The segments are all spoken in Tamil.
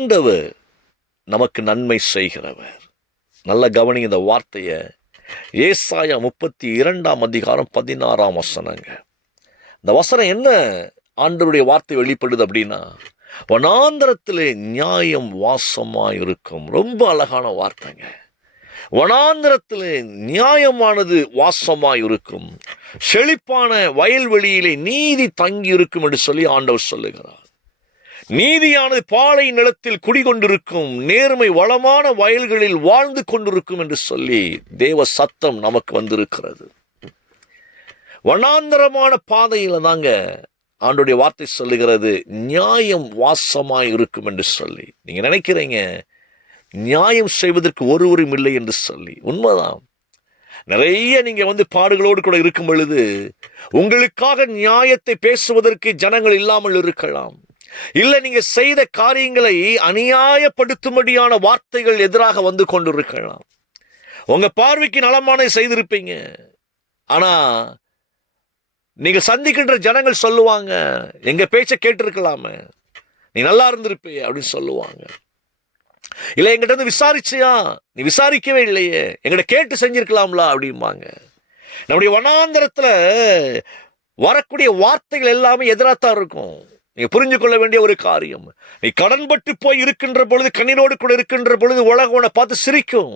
ஆண்டவர் நமக்கு நன்மை செய்கிறவர். நல்ல கவனி இந்த வார்த்தையை. ஏசாயா 32:16 இந்த வசனம் என்ன ஆண்டவருடைய வார்த்தை வெளிப்படுது அப்படின்னா, வனாந்தரத்திலே நியாயம் வாசமாயிருக்கும். ரொம்ப அழகான வார்த்தைங்க. வனாந்தரத்திலே நியாயமானது வாசமாயிருக்கும், செழிப்பான வயல்வெளியிலே நீதி தங்கி இருக்கும் என்று சொல்லி ஆண்டவர் சொல்லுகிறார். நீதியானது பாலை நிலத்தில் குடிகொண்டிருக்கும், நேர்மை வளமான வயல்களில் வாழ்ந்து கொண்டிருக்கும் என்று சொல்லி தேவ சத்தம் நமக்கு வந்திருக்கிறது. வனாந்தரமான பாதையில தாங்க ஆண்டோடைய வார்த்தை சொல்லுகிறது, நியாயம் வாசமாய் இருக்கும் என்று சொல்லி. நீங்க நினைக்கிறீங்க நியாயம் செய்வதற்கு ஒருவரும் இல்லை என்று சொல்லி. உண்மைதான். நிறைய நீங்க பாடுகளோடு கூட இருக்கும் பொழுது உங்களுக்காக நியாயத்தை பேசுவதற்கு ஜனங்கள் இல்லாமல் இருக்கலாம். இல்ல நீங்க செய்த காரியங்களை அநியாயப்படுத்தும்படியான வார்த்தைகள் எதிராக வந்து கொண்டிருக்கலாம். உங்க பார்வைக்கு நலமானதை செய்திருப்பீங்க. ஆனா நீங்க சந்திக்கின்ற ஜனங்கள் சொல்லுவாங்க, எங்க பேச்ச கேட்டிருக்கலாமே, நீ நல்லா இருந்திருப்பே அப்படின்னு சொல்லுவாங்க. இல்ல எங்கிட்ட வந்து விசாரிச்சியா, நீ விசாரிக்கவே இல்லையே, எங்கிட்ட கேட்டு செஞ்சிருக்கலாம்ல அப்படிம்பாங்க. நம்முடைய வனாந்தரத்துல வரக்கூடிய வார்த்தைகள் எல்லாமே எதிராத்தான் இருக்கும். நீங்க புரிஞ்சு கொள்ள வேண்டிய ஒரு காரியம், நீ கடன்பட்டு போய் இருக்கின்ற பொழுது, கண்ணீரோடு கூட இருக்கின்ற பொழுது உலகம் உன்னை பார்த்து சிரிக்கும்.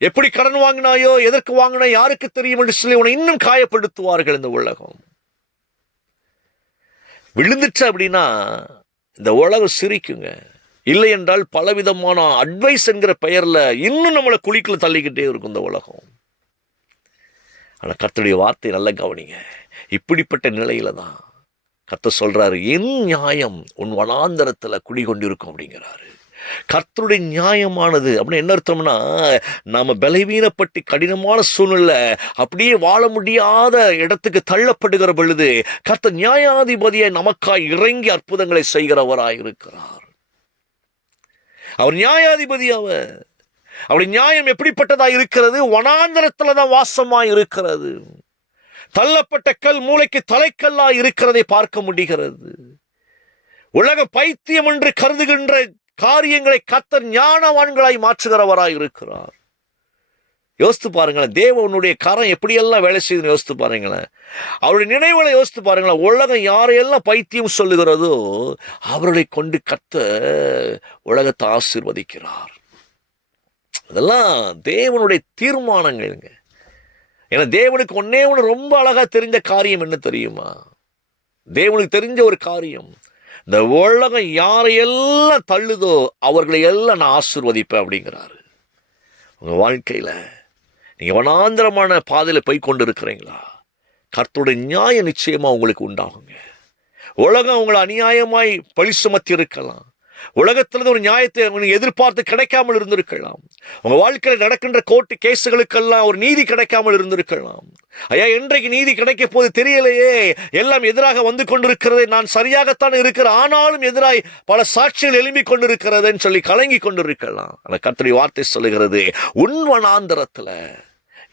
எப்படி கடன் வாங்கினாயோ, எதற்கு வாங்கினா யாருக்கு தெரியும் என்று சொல்லி உன்னை இன்னும் காயப்படுத்துவார்கள். இந்த உலகம் விழுந்துச்சு அப்படின்னா இந்த உலகம் சிரிக்குங்க. இல்லை என்றால் பலவிதமான அட்வைஸ் என்கிற பெயர்ல இன்னும் நம்மளை குழிக்குள்ள தள்ளிக்கிட்டே இருக்கும் இந்த உலகம். ஆனா கர்த்தருடைய வார்த்தை நல்ல கவனிங்க. இப்படிப்பட்ட நிலையில தான் கர்த்தர் சொல்றாரு, என் நியாயம் உன் வனாந்தரத்துல குடிகொண்டிருக்கும் அப்படிங்கிறாரு. கர்த்தருடைய நியாயமானது அப்படின்னு என்ன அர்த்தம்னா, நாம பலவீனப்பட்டு கடினமான சூழ்நிலை அப்படியே வாழ முடியாத இடத்துக்கு தள்ளப்படுகிற பொழுது கர்த்தர் நியாயாதிபதியை நமக்காய் இறங்கி அற்புதங்களை செய்கிறவராய் இருக்கிறார். அவர் நியாயாதிபதி. அவருடைய நியாயம் எப்படிப்பட்டதா இருக்கிறது? வனாந்தரத்துலதான் வாசமாய் இருக்கிறது. தள்ளப்பட்ட கல் மூளைக்கு தலைக்கல்லா இருக்கிறதை பார்க்க முடிகிறது. உலக பைத்தியம் என்று கருதுகின்ற காரியங்களை கர்த்தர் ஞானவான்களாய் மாற்றுகிறவராய் இருக்கிறார். யோசித்து பாருங்களேன், தேவனுடைய கரம் எப்படியெல்லாம் வேலை செய்து யோசித்து பாருங்களேன். அவருடைய நினைவுகளை யோசித்து பாருங்களேன். உலகம் யாரையெல்லாம் பைத்தியம் சொல்லுகிறதோ அவர்களை கொண்டு கர்த்தர் உலகத்தை ஆசீர்வதிக்கிறார். அதெல்லாம் தேவனுடைய தீர்மானங்கள்ங்க. ஏன்னா தேவனுக்கு ஒன்னே ஒன்று ரொம்ப அழகா தெரிஞ்ச காரியம் என்ன தெரியுமா? தேவனுக்கு தெரிஞ்ச ஒரு காரியம், இந்த உலகம் யாரையெல்லாம் தள்ளுதோ அவர்களை எல்லாம் நான் ஆசீர்வதிப்பேன் அப்படிங்கிறாரு. உங்க வாழ்க்கையில நீங்க வனாந்தரமான பாதையில போய் கொண்டு இருக்கிறீங்களா? கர்த்தருடைய நியாயம் நிச்சயமா உங்களுக்கு உண்டாகுங்க. உலகம் உங்களை அநியாயமாய் பழி சுமத்தி இருக்கலாம். உலகத்திலிருந்து ஒரு நியாயத்தை எதிர்பார்த்து கிடைக்காமல் இருந்திருக்கலாம். உங்க வாழ்க்கையில் நடக்கின்ற கோர்ட்டு கேசுகளுக்கெல்லாம் ஒரு நீதி கிடைக்காமல் இருந்திருக்கலாம். ஐயா, என்றைக்கு நீதி கிடைக்க போது தெரியலையே, எல்லாம் எதிராக வந்து கொண்டிருக்கிறதே, நான் சரியாகத்தான் இருக்கிறேன், ஆனாலும் எதிராய் பல சாட்சிகள் எழும்பிக் கொண்டிருக்கிறதுன்னு சொல்லி கலங்கி கொண்டிருக்கலாம். ஆனா கர்த்தருடைய வார்த்தை சொல்லுகிறது, உன் வனாந்தரத்துல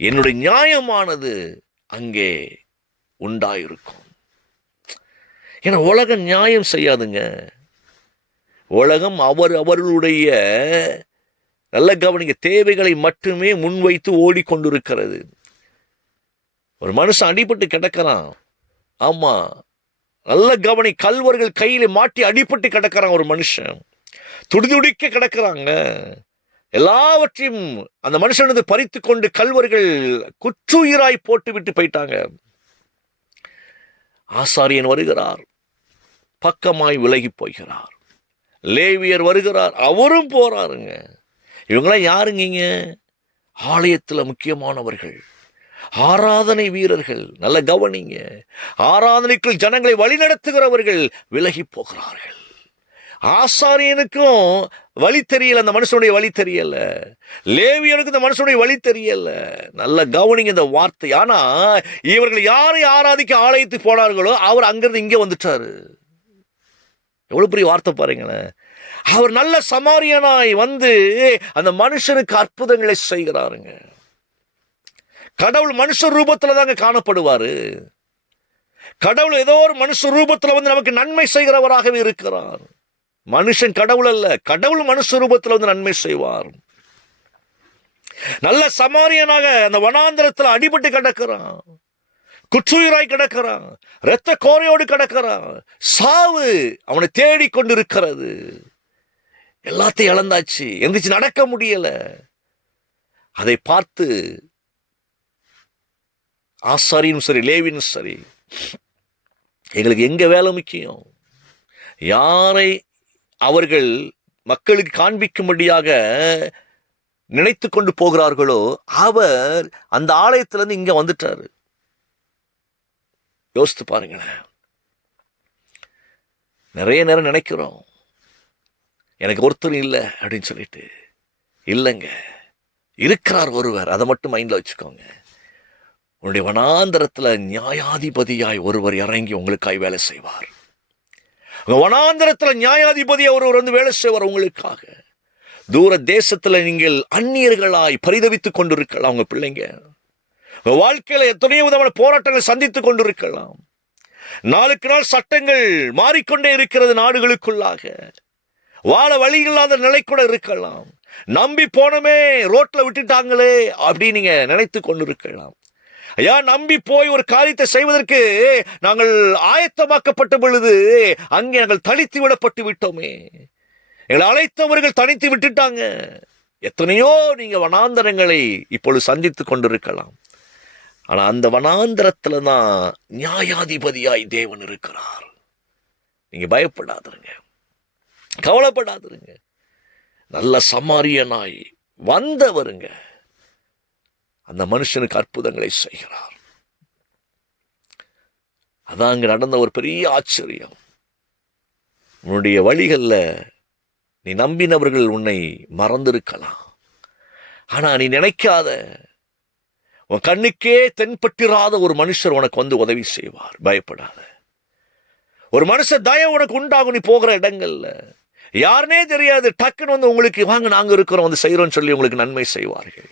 என்னுடைய நியாயமானது அங்கே உண்டாயிருக்கும். ஏன்னா உலகம் நியாயம் செய்யாதுங்க. உலகம் அவர்களுடைய நல்ல கவனிக்க தேவைகளை மட்டுமே முன்வைத்து ஓடிக்கொண்டிருக்கிறது. ஒரு மனுஷன் அடிபட்டு கிடக்கிறான். ஆமா, நல்ல கவனி, கல்வர்கள் கையில மாட்டி அடிபட்டு கிடக்கிறான். ஒரு மனுஷன் துடிதுடிக்க கிடக்கிறாங்க. எல்லாவற்றையும் அந்த மனுஷனது பறித்து கொண்டு கல்வர்கள் குற்றுயிராய் போட்டு விட்டு போயிட்டாங்க. ஆசாரியன் வருகிறார், பக்கமாய் விலகி போகிறார். லேவியர் வருகிறார், அவரும் போறாருங்க. இவங்களாம் யாருங்க? ஆலயத்தில் முக்கியமானவர்கள், ஆராதனை வீரர்கள். நல்ல கவனிங்க, ஆராதனைக்குள் ஜனங்களை வழிநடத்துகிறவர்கள் விலகி போகிறார்கள். ஆசாரியனுக்கும் வழி தெரியல, அந்த மனுஷனுடைய வழி தெரியல. லேவியனுக்கு இந்த மனுஷனுடைய வழி தெரியல. நல்ல கவனிங்க இந்த வார்த்தை. ஆனா இவர்கள் யாரை ஆராதிக்க ஆலயத்துக்கு போனார்களோ அவர் அங்கிருந்து இங்கே வந்துட்டாரு. எவ்வளவு பெரிய வார்த்தை பாருங்களேன். அவர் நல்ல சமாரியனாய் வந்து அந்த மனுஷனுக்கு அற்புதங்களை செய்கிறாருங்க. கடவுள் மனுஷ ரூபத்துல தாங்க காணப்படுவாரு. கடவுள் ஏதோ ஒரு மனுஷ ரூபத்துல வந்து நமக்கு நன்மை செய்கிறவராகவே இருக்கிறார். மனுஷன் கடவுள் அல்ல, கடவுள் மனுஷ ரூபத்தில் வந்து நன்மை செய்வார். நல்ல சமாரியனாக அந்த வனாந்திரத்தில் அடிபட்டு கிடக்கிறான், குற்றுயிராய் கிடக்கிறான், இரத்த கோரையோடு கிடக்கிறான். சாவு அவனை தேடிக்கொண்டிருக்கிறது. எல்லாத்தையும் இழந்தாச்சு, எந்திரிச்சு நடக்க முடியல. அதை பார்த்து ஆசாரியும் சரி, லேவியும் சரி, எங்களுக்கு எங்க வேலை முக்கியம்? யாரை அவர்கள் மக்களுக்கு காண்பிக்கும்படியாக நினைத்து கொண்டு போகிறார்களோ அவர் அந்த ஆலயத்திலிருந்து இங்க வந்துட்டாரு. யோசித்து பாருங்களேன். நிறைய நேரம் நினைக்கிறோம் எனக்கு ஒருத்தர் இல்லை அப்படின்னு சொல்லிட்டு. இல்லைங்க, இருக்கிறார் ஒருவர். அதை மட்டும் மைண்ட்ல வச்சுக்கோங்க. உன்னுடைய வனாந்தரத்துல நியாயாதிபதியாய் ஒருவர் இறங்கி உங்களுக்காய் வேலை செய்வார். வனாந்தரத்துல நியாயாதிபதியாய் ஒருவர் வந்து வேலை செய்வார் உங்களுக்காக. தூர தேசத்துல நீங்கள் அந்நியர்களாய் பரிதவித்துக் கொண்டிருக்கலாம். உங்க பிள்ளைங்க உங்க வாழ்க்கையில எத்தனையோ விதமான போராட்டங்களை சந்தித்துக் கொண்டிருக்கலாம். நாளுக்கு நாள் சட்டங்கள் மாறிக்கொண்டே இருக்கிறது நாடுகளுக்குள்ளாக. வாழ வழி இல்லாத நிலை கூட இருக்கலாம். நம்பி போனமே ரோட்ல விட்டுட்டாங்களே அப்படின்னு நீங்க நினைத்து கொண்டிருக்கலாம். ஐயா, நம்பி போய் ஒரு காரியத்தை செய்வதற்கு நாங்கள் ஆயத்தமாக்கப்பட்ட பொழுது அங்கே நாங்கள் தனித்து விடப்பட்டு விட்டோமே, எங்களை அழைத்தவர்கள் தனித்து விட்டுட்டாங்க. எத்தனையோ நீங்க வனாந்தரங்களை இப்பொழுது சந்தித்து கொண்டிருக்கலாம். ஆனா அந்த வனாந்தரத்துல தான் நியாயாதிபதியாய் தேவன் இருக்கிறார். நீங்க பயப்படாதீங்க, கவலைப்படாதீங்க. நல்ல சமாரியனாய் வந்தவருங்க அந்த மனுஷனுக்கு அற்புதங்களை செய்கிறார். அதான் அங்க நடந்த ஒரு பெரிய ஆச்சரியம். உன்னுடைய வழிகள்ல நீ நம்பினவர்கள் உன்னை மறந்திருக்கலாம். ஆனா நீ நினைக்காத, உன் கண்ணுக்கே தென்பட்டிராத ஒரு மனுஷர் உனக்கு வந்து உதவி செய்வார். பயப்படாத. ஒரு மனுஷ தயவு உனக்கு உண்டாகும். நீ போகிற இடங்கள்ல யாருனே தெரியாது, டக்குன்னு வந்து உங்களுக்கு வாங்க நாங்க இருக்கிறோம் வந்து செய்யறோம்னு சொல்லி உங்களுக்கு நன்மை செய்வார்கள்.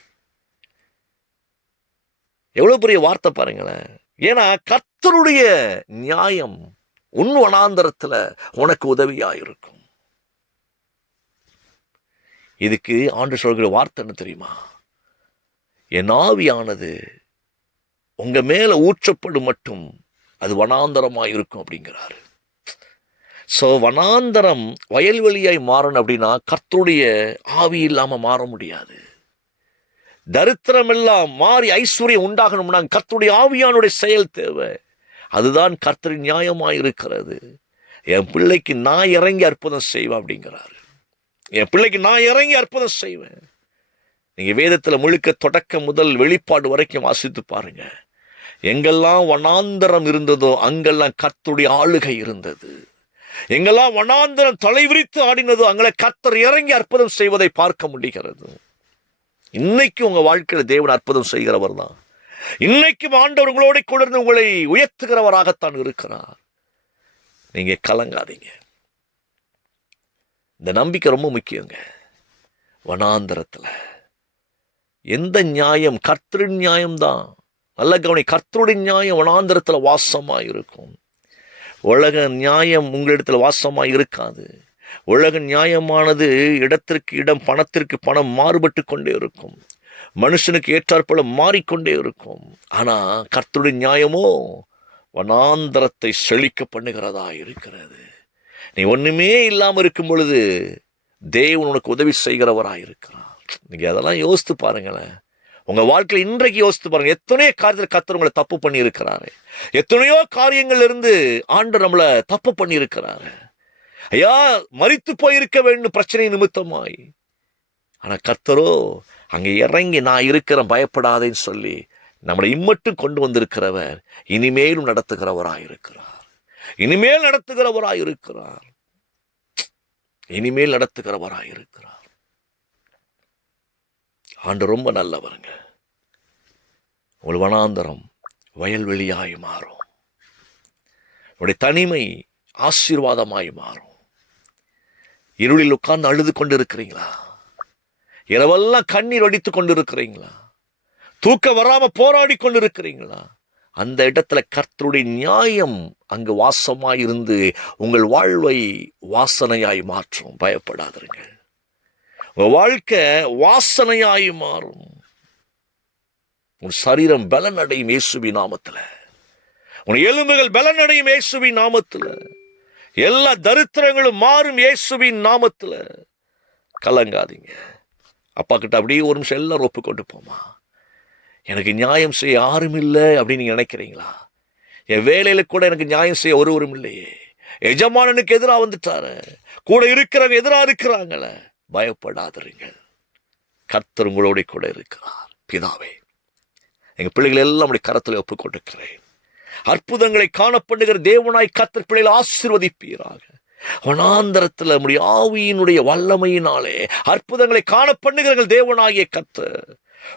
எவ்வளவு பெரிய வார்த்தை பாருங்களேன். ஏன்னா கர்த்தருடைய நியாயம் உன் வனாந்தரத்துல உனக்கு உதவியா இருக்கும். இதுக்கு ஆண்டு சொல்கிற வார்த்தை என்ன தெரியுமா? என் ஆவியானது உங்க மேல ஊற்றப்படும் மட்டும் அது வனாந்தரமாய் இருக்கும் அப்படிங்கிறாரு. சோ வனாந்தரம் வயல்வெளியாய் மாறணும் அப்படின்னா கர்த்தருடைய ஆவி இல்லாம மாற முடியாது. தரித்திரம் எல்லாம் மாறி ஐஸ்வர்யம் உண்டாகணும்னா கர்த்தருடைய ஆவியானுடைய செயல் தேவை. அதுதான் கர்த்தரின் நியாயமாய் இருக்கிறது. என் பிள்ளைக்கு நான் இறங்கி அற்புதம் செய்வேன் அப்படிங்கிறாரு. என் பிள்ளைக்கு நான் இறங்கி அற்புதம் செய்வேன். நீங்க வேதத்துல முழுக்க தொடக்க முதல் வெளிப்பாடு வரைக்கும் வாசித்து பாருங்க. எங்கெல்லாம் வனாந்தரம் இருந்ததோ அங்கெல்லாம் கர்த்தருடைய ஆளுகை இருந்தது. எங்கெல்லாம் வனாந்தரம் தலைவிரித்து ஆடினதோ அங்கே கர்த்தர் இறங்கி அற்புதம் செய்வதை பார்க்க முடிகிறது. இன்னைக்கு உங்க வாழ்க்கையில தேவன் அற்புதம் செய்கிறவர் தான். இன்னைக்கும் ஆண்டவர் உங்களோட கூட இருந்து உங்களை உயர்த்துகிறவராகத்தான் இருக்கிறார். நீங்க கலங்காதீங்க. இந்த நம்பிக்கை ரொம்ப முக்கியங்க. வனாந்தரத்துல எந்த நியாயம்? கர்த்தரின் நியாயம்தான். நல்ல கவனி, கர்த்தருடைய நியாயம் வனாந்தரத்துல வாசமா இருக்கும். உலக நியாயம் உங்களிடத்துல வாசமா இருக்காது. உலக நியாயமானது இடத்திற்கு இடம், பணத்திற்கு பணம் மாறுபட்டு கொண்டே இருக்கும். மனுஷனுக்கு ஏற்றாற்போல மாறிக்கொண்டே இருக்கும். ஆனா கர்த்தருடைய நியாயமோ வனாந்தரத்தை செழிக்க பண்ணுகிறதா இருக்கிறது. நீ ஒண்ணுமே இல்லாம இருக்கும் பொழுது தேவன் உனக்கு உதவி செய்கிறவராக இருக்கிறான். நீங்க அதெல்லாம் யோசித்து பாருங்களேன். உங்க வாழ்க்கையில் இன்றைக்கு யோசித்து பாருங்க. எத்தனையோ காரியத்தில் கர்த்தர் உங்களை தப்பு பண்ணி இருக்கிறாரு. எத்தனையோ காரியங்கள் இருந்து ஆண்டவர் நம்மளை தப்பு பண்ணி இருக்கிறாரு. ஐயா, மரித்து போயிருக்க வேண்டும் பிரச்சனை நிமித்தமாய். ஆனா கர்த்தரோ அங்கே இறங்கி நான் இருக்கிறேன் பயப்படாதேன்னு சொல்லி நம்மளை இம்மட்டும் கொண்டு வந்திருக்கிறவர் இனிமேலும் நடத்துகிறவராய் இருக்கிறார். இனிமேல் நடத்துகிறவராய் இருக்கிறார். இனிமேல் நடத்துகிறவராய் இருக்கிறார். ஆண்டு ரொம்ப நல்லவருங்க. உங்கள் வனாந்தரம் வயல்வெளியாய் மாறும். உங்களுடைய தனிமை ஆசீர்வாதமாய் மாறும். இருளில் உட்கார்ந்து அழுது கொண்டு இருக்கிறீங்களா? இரவெல்லாம் கண்ணீர் வடித்து கொண்டு இருக்கிறீங்களா? தூக்கம் வராம போராடி கொண்டு இருக்கிறீங்களா? அந்த இடத்துல கர்த்தருடைய நியாயம் அங்கு வாசமாயிருந்து உங்கள் வாழ்வை வாசனையாய் மாற்றும். பயப்படாதீங்க. உங்க வாழ்க்கை வாசனையாய் மாறும். உன் சரீரம் பலனடையும் இயேசுவின் நாமத்துல. உன் எலும்புகள் பலனடையும் இயேசுவின் நாமத்துல. எல்லா தரித்திரங்களும் மாறும் இயேசுவின் நாமத்துல. கலங்காதீங்க. அப்பா கிட்ட அப்படியே ஒரு நிமிஷம் எல்லாரும் ஒப்புக்கொண்டு போமா. எனக்கு நியாயம் செய்ய யாரும் இல்லை அப்படின்னு நீங்க நினைக்கிறீங்களா? என் வேலையில கூட எனக்கு நியாயம் செய்ய ஒருவரும் இல்லையே. எஜமானனுக்கு எதிராக வந்துட்டாரு, கூட இருக்கிறவங்க எதிராக இருக்கிறாங்களே. பயப்படாதீங்க. கர்த்தர் உங்களோட கூட இருக்கிறார். பிதாவே, எங்க பிள்ளைகள் எல்லாம் உடைய கரத்தில் ஒப்புக் கொடுக்கிறேன். அற்புதங்களை காணப்படுகிற தேவனாய் கர்த்தர் பிள்ளைகளை ஆசீர்வதிப்பீராக. வனாந்தரத்தில் நம்முடைய ஆவியினுடைய வல்லமையினாலே அற்புதங்களை காணப்படுகிற தேவனாகிய கர்த்தர்,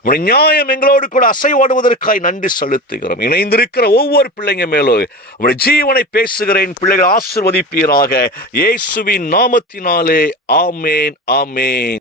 உடைய நியாயம் எங்களோடு கூட அசைவாடுவதற்காய் நன்றி செலுத்துகிறோம். இணைந்திருக்கிற ஒவ்வொரு பிள்ளைங்க மேலும் உடைய ஜீவனை பேசுகிறேன். பிள்ளைகள் ஆசீர்வதிப்பீராக. இயேசுவின் நாமத்தினாலே ஆமேன், ஆமேன்.